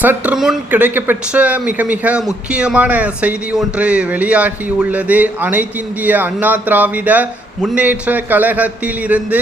சற்று முன் கிடைக்கப்பெற்ற மிக மிக முக்கியமான செய்தி ஒன்று வெளியாகியுள்ளது. அனைத்திந்திய அண்ணா திராவிட முன்னேற்ற கழகத்தில் இருந்து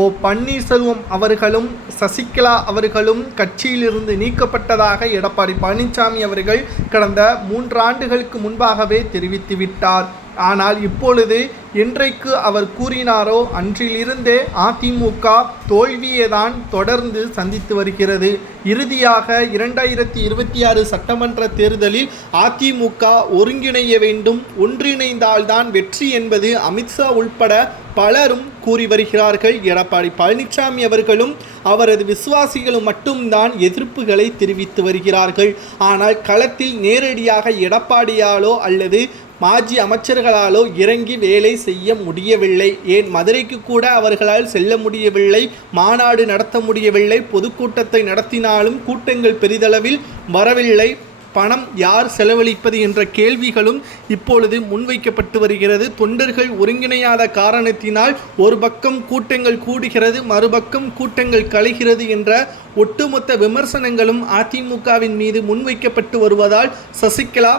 ஓ பன்னீர்செல்வம் அவர்களும் சசிகலா அவர்களும் கட்சியிலிருந்து நீக்கப்பட்டதாக எடப்பாடி பழனிசாமி அவர்கள் கடந்த மூன்று ஆண்டுகளுக்கு முன்பாகவே தெரிவித்துவிட்டார். ஆனால் இப்பொழுது என்றைக்கு அவர் கூறினாரோ அன்றிலிருந்தே அதிமுக தோல்வியை தான் தொடர்ந்து சந்தித்து வருகிறது. இறுதியாக இரண்டாயிரத்தி இருபத்தி ஆறு சட்டமன்ற தேர்தலில் அதிமுக ஒருங்கிணைய வேண்டும் ஒன்றிணைந்தால்தான் வெற்றி என்பது அமித்ஷா உள்பட பலரும் கூறி வருகிறார்கள். எடப்பாடி பழனிசாமி அவர்களும் அவரது விசுவாசிகளும் மட்டும்தான் எதிர்ப்புகளை தெரிவித்து வருகிறார்கள். ஆனால் களத்தில் நேரடியாக எடப்பாடியாலோ அல்லது மாஜி அமைச்சர்களாலோ இறங்கி வேலை செய்ய முடியவில்லை. ஏன்? மதுரைக்கு கூட அவர்களால் செல்ல முடியவில்லை. மாநாடு நடத்த முடியவில்லை. பொதுக்கூட்டத்தை நடத்தினாலும் கூட்டங்கள் பெரிதளவில் வரவில்லை. பணம் யார் செலவழிப்பது என்ற கேள்விகளும் இப்பொழுது முன்வைக்கப்பட்டு வருகிறது. தொண்டர்கள் ஒருங்கிணையாத காரணத்தினால் ஒரு பக்கம் கூட்டங்கள் கூடுகிறது மறுபக்கம் கூட்டங்கள் கலைகிறது என்ற ஒட்டுமொத்த விமர்சனங்களும் அதிமுகவின் மீது முன்வைக்கப்பட்டு வருவதால் சசிகலா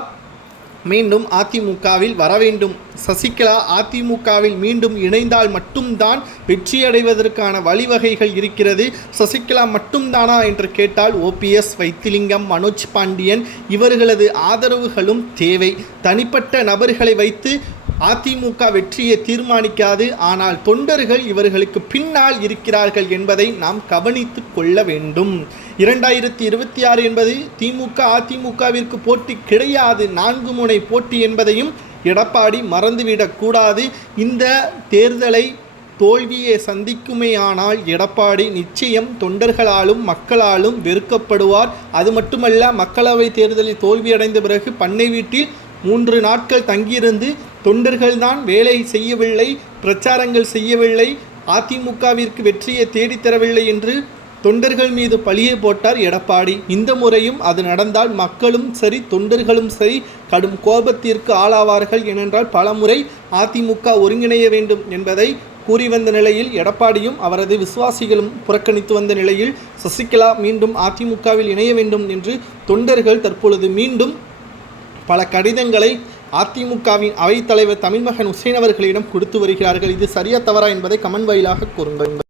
மீண்டும் அதிமுகவில் வர வேண்டும். சசிகலா அதிமுகவில் மீண்டும் இணைந்தால் மட்டும்தான் வெற்றியடைவதற்கான வழிவகைகள் இருக்கிறது. சசிகலா மட்டும்தானா என்று கேட்டால் ஓபிஎஸ் வைத்திலிங்கம் மனோஜ் பாண்டியன் இவர்களது ஆதரவுகளும் தேவை. தனிப்பட்ட நபர்களை வைத்து அதிமுக வெற்றியை தீர்மானிக்காது ஆனால் தொண்டர்கள் இவர்களுக்கு பின்னால் இருக்கிறார்கள் என்பதை நாம் கவனித்து கொள்ள வேண்டும். இரண்டாயிரத்தி இருபத்தி ஆறு என்பது திமுக அதிமுகவிற்கு போட்டி கிடையாது. நான்கு முனை போட்டி என்பதையும் எடப்பாடி மறந்துவிடக்கூடாது இந்த தேர்தலை தோல்வியை சந்திக்குமேயானால் எடப்பாடி நிச்சயம் தொண்டர்களாலும் மக்களாலும் வெறுக்கப்படுவார். அது மட்டுமல்ல மக்களவை தேர்தலில் தோல்வியடைந்த பிறகு பண்ணை வீட்டில் மூன்று நாட்கள் தங்கியிருந்து தொண்டர்கள்தான் வேலை செய்யவில்லை பிரச்சாரங்கள் செய்யவில்லை அதிமுகவிற்கு வெற்றியை தேடித்தரவில்லை என்று தொண்டர்கள் மீது பழியை போட்டார் எடப்பாடி. இந்த முறையும் அது நடந்தால் மக்களும் சரி தொண்டர்களும் சரி கடும் கோபத்திற்கு ஆளாவார்கள் ஏனென்றால் பலமுறை அதிமுக ஒருங்கிணைய வேண்டும் என்பதை கூறி வந்த நிலையில் எடப்பாடியும் அவரது விசுவாசிகளும் புறக்கணித்து வந்த நிலையில் சசிகலா மீண்டும் அதிமுகவில் இணைய வேண்டும் என்று தொண்டர்கள் தற்பொழுது மீண்டும் பல கடிதங்களை அதிமுகவின் அவைத்தலைவர் தமிழ்மகன் உசேன் அவர்களிடம் கொடுத்து வருகிறார்கள். இது சரியா தவறா என்பதை கமெண்ட் வாயிலாக கூறுங்கள்.